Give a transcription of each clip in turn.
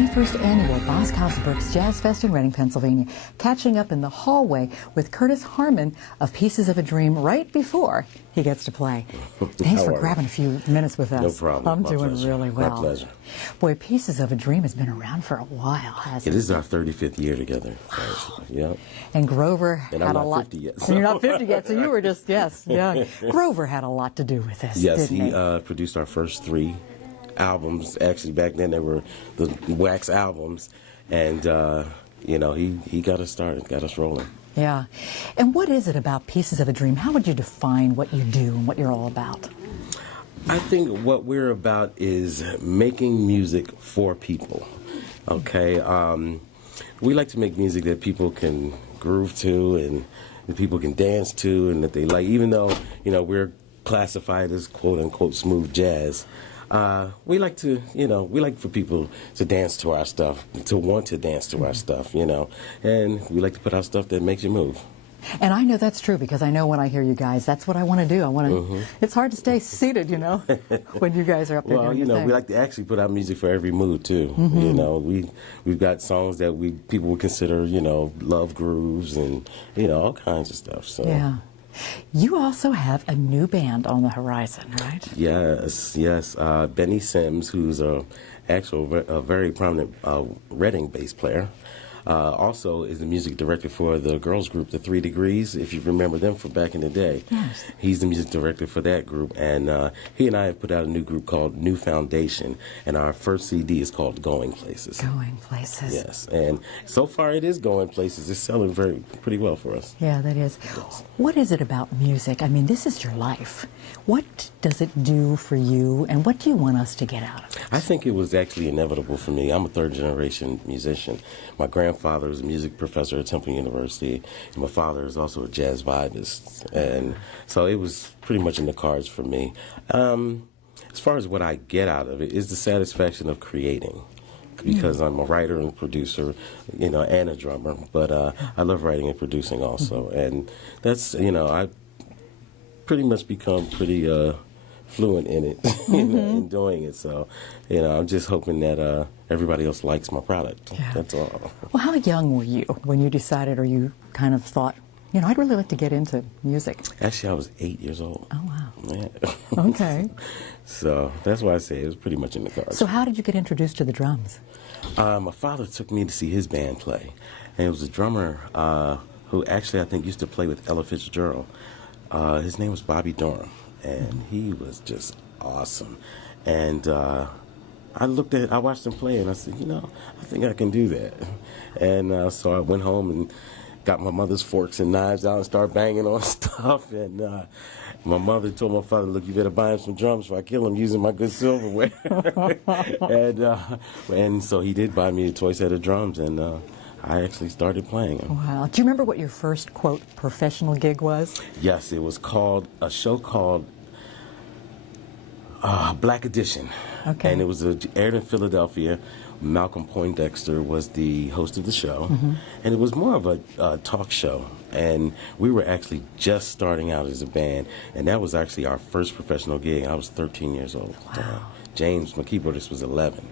21st Annual Berks Jazz Fest in Reading, Pennsylvania, catching up in the hallway with Curtis Harmon of Pieces of a Dream right before he gets to play. Thanks for grabbing a few minutes with us. No problem. I'm doing really well. My pleasure. Boy, Pieces of a Dream has been around for a while, hasn't it? This is our 35th year together. Wow. Yep. And Grover and had I'm a not lot. 50 yet. So you're not 50 yet, so you were just, yes, yeah. Grover had a lot to do with this, yes, didn't he produced our first 3 albums. Actually, back then they were the wax albums, and you know, he got us started, got us rolling. Yeah. And what is it about Pieces of a Dream? How would you define what you do and what you're all about? I think what we're about is making music for people. Okay, we like to make music that people can groove to and that people can dance to and that they like. Even though, you know, we're classified as quote unquote smooth jazz, we like to, you know, we like for people to dance to our stuff, to want to dance to our stuff, you know, and we like to put out stuff that makes you move. And I know that's true because I know when I hear you guys, that's what I want to do. I want to. It's hard to stay seated, you know, when you guys are up there doing your thing. We like to actually put out music for every mood too. You know, we've got songs that people would consider, you know, love grooves and, you know, all kinds of stuff. So yeah. You also have a new band on the horizon, right? Yes, yes. Benny Sims, who's a very prominent Reading bass player. Also is the music director for the girls group, the 3 Degrees, if you remember them from back in the day. Yes. He's the music director for that group, and he and I have put out a new group called New Foundation, and our first CD is called Goin Places. Goin Places. Yes, and so far it is going places. It's selling pretty well for us. Yeah, that is. Yes. What is it about music? I mean, this is your life. What does it do for you, and what do you want us to get out of it? I think it was actually inevitable for me. I'm a third-generation musician. My grandfather was a music professor at Temple University, and my father is also a jazz vibist, and so it was pretty much in the cards for me. As far as what I get out of it is the satisfaction of creating, because I'm a writer and producer, you know, and a drummer, but I love writing and producing also, and that's, you know, I pretty much become pretty fluent in it, you know, in doing it. So, you know, I'm just hoping that everybody else likes my product. Yeah. That's all. Well, how young were you when you decided, or you kind of thought, you know, I'd really like to get into music? Actually, I was 8 years old. Oh, wow. Yeah. Okay. So that's why I say it was pretty much in the cards. So how did you get introduced to the drums? My father took me to see his band play, and it was a drummer who actually I think used to play with Ella Fitzgerald. His name was Bobby Durham, and he was just awesome. And I watched him play, and I said, you know, I think I can do that. And so I went home and got my mother's forks and knives out and started banging on stuff. And my mother told my father, look, you better buy him some drums before I kill him using my good silverware. and so he did buy me a toy set of drums, and I actually started playing them. Wow. Do you remember what your first, quote, professional gig was? Yes, it was called, a show called Black Edition. Okay. And it was aired in Philadelphia. Malcolm Poindexter was the host of the show. And it was more of a talk show. And we were actually just starting out as a band. And that was actually our first professional gig. I was 13 years old. Wow. James, my keyboardist, was 11. Do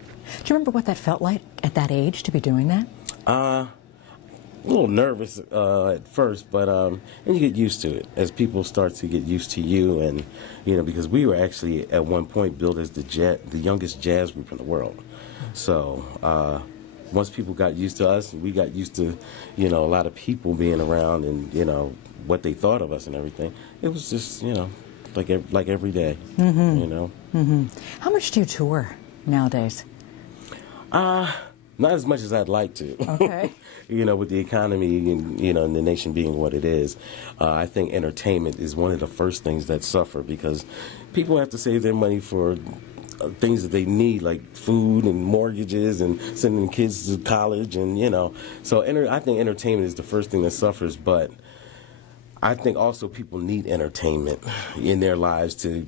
you remember what that felt like at that age to be doing that? A little nervous at first, but and you get used to it as people start to get used to you, and you know, because we were actually at one point billed as the youngest jazz group in the world. So once people got used to us, and we got used to, you know, a lot of people being around, and you know what they thought of us and everything. It was just, you know, like every day, you know. How much do you tour nowadays? Not as much as I'd like to. Okay. You know, with the economy and, you know, and the nation being what it is, I think entertainment is one of the first things that suffer because people have to save their money for things that they need, like food and mortgages and sending kids to college and, you know. So I think entertainment is the first thing that suffers, but I think also people need entertainment in their lives to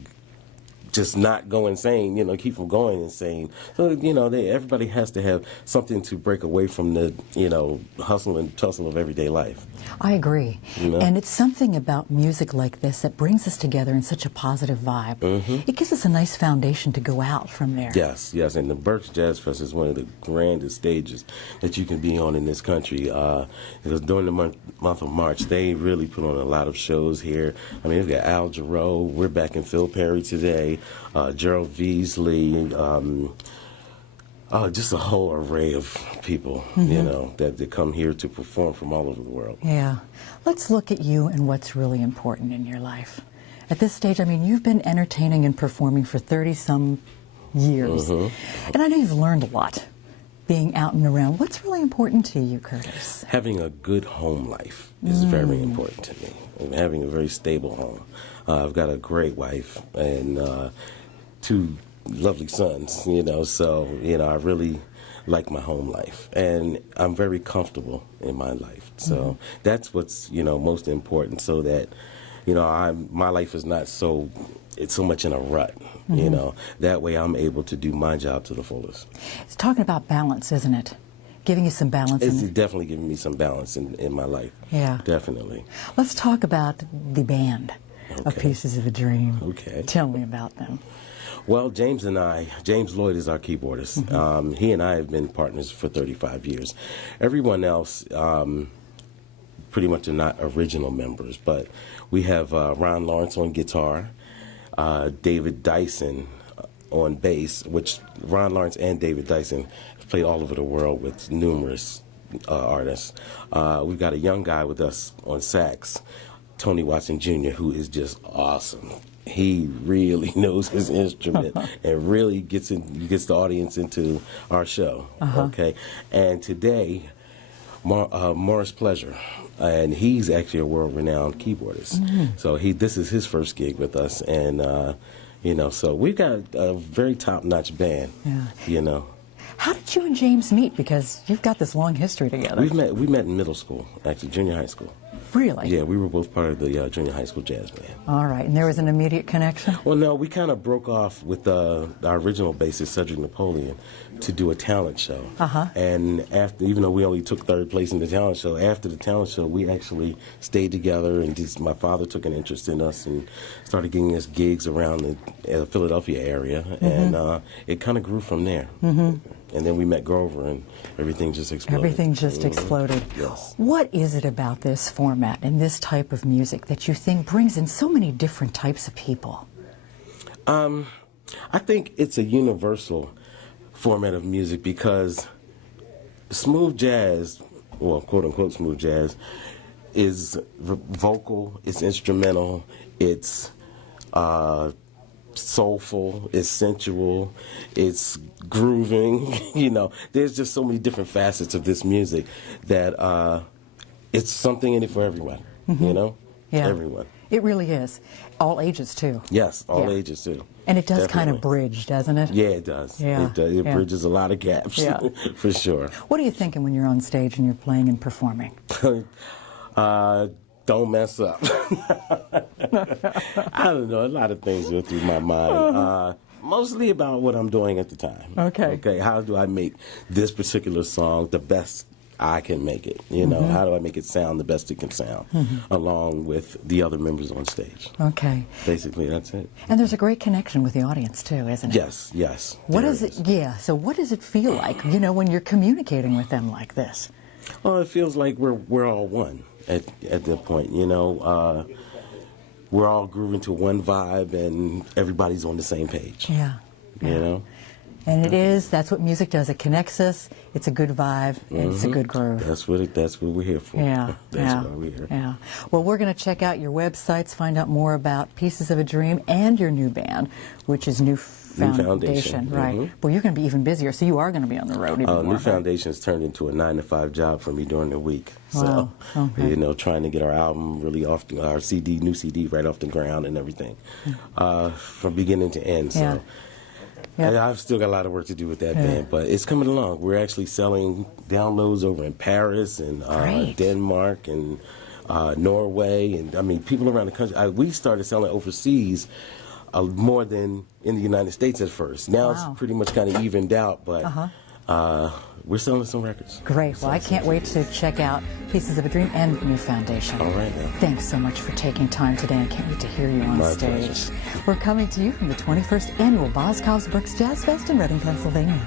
just not go insane, keep from going insane. So, everybody has to have something to break away from the, hustle and tussle of everyday life. I agree. And it's something about music like this that brings us together in such a positive vibe. It gives us a nice foundation to go out from there. Yes, and the Berks Jazz Fest is one of the grandest stages that you can be on in this country. Because during the month of March, they really put on a lot of shows here. I mean, we've got Al Jarreau, we're back in Phil Perry today, Gerald Veasley, just a whole array of people, that come here to perform from all over the world. Yeah. Let's look at you and what's really important in your life. At this stage, I mean, you've been entertaining and performing for 30-some years. And I know you've learned a lot being out and around. What's really important to you, Curtis? Having a good home life is very important to me. And having a very stable home. I've got a great wife and 2 lovely sons, so, I really like my home life. And I'm very comfortable in my life. So that's what's, most important, so that, my life is not so much in a rut, That way I'm able to do my job to the fullest. It's talking about balance, isn't it? Giving you some balance. It's definitely giving me some balance in my life. Yeah. Definitely. Let's talk about the band of Pieces of a Dream. Okay. Tell me about them. Well, James Lloyd is our keyboardist. He and I have been partners for 35 years. Everyone else pretty much are not original members, but we have Ron Lawrence on guitar, David Dyson on bass, which Ron Lawrence and David Dyson have played all over the world with numerous artists. We've got a young guy with us on sax, Tony Watson Jr., who is just awesome. He really knows his instrument and really gets the audience into our show. Okay, and today, Morris Pleasure, and he's actually a world-renowned keyboardist. So this is his first gig with us, and so we've got a very top-notch band. How did you and James meet? Because you've got this long history together. We met in middle school, actually, junior high school. Really? Yeah, we were both part of the junior high school jazz band. All right, and there was an immediate connection? Well, no, we kind of broke off with our original bassist, Cedric Napoleon, to do a talent show. And even though we only took 3rd place in the talent show, after the talent show, we actually stayed together, and my father took an interest in us and started getting us gigs around the Philadelphia area, and it kind of grew from there. And then we met Grover, and everything just exploded. Everything just exploded. Yes. What is it about this format and this type of music that you think brings in so many different types of people? I think it's a universal format of music because smooth jazz, well, quote-unquote smooth jazz, is vocal, it's instrumental, it's soulful, it's sensual, it's grooving. There's just so many different facets of this music that it's something in it for everyone. Yeah. Everyone. It really is. All ages, too. Yes, all ages, too. And it does kind of bridge, doesn't it? Yeah, it does. Yeah. It does. It bridges a lot of gaps, for sure. What are you thinking when you're on stage and you're playing and performing? Don't mess up. I don't know. A lot of things go through my mind. Mostly about what I'm doing at the time. Okay. How do I make this particular song the best I can make it? How do I make it sound the best it can sound, along with the other members on stage? Okay. Basically, that's it. And there's a great connection with the audience too, isn't it? Yes. What is it? Yeah. So what does it feel like? When you're communicating with them like this? Well, it feels like we're all one at that point. We're all grooving to one vibe, and everybody's on the same page. Yeah. And that's what music does. It connects us. It's a good vibe, and it's a good groove. That's what we're here for. Yeah. That's why we're here. Yeah. Well, we're going to check out your websites, find out more about Pieces of a Dream and your new band, which is New Foundation. Right. Well, you're going to be even busier, so you are going to be on the road even more. New Foundation's turned into a 9-to-5 job for me during the week. Wow. So, trying to get our album really off, our new CD right off the ground and everything, from beginning to end. So. Yep. I've still got a lot of work to do with that band, but it's coming along. We're actually selling downloads over in Paris and Denmark and Norway, and people around the country. We started selling overseas more than in the United States at first. Now it's pretty much kind of evened out, but we're selling some records. Great. Well, I can't wait to check out Pieces of a Dream and New Foundation. All right, now. Thanks so much for taking time today, and can't wait to hear you on My stage. pleasure. We're coming to you from the 21st Annual Berks Jazz Fest in Reading, Pennsylvania.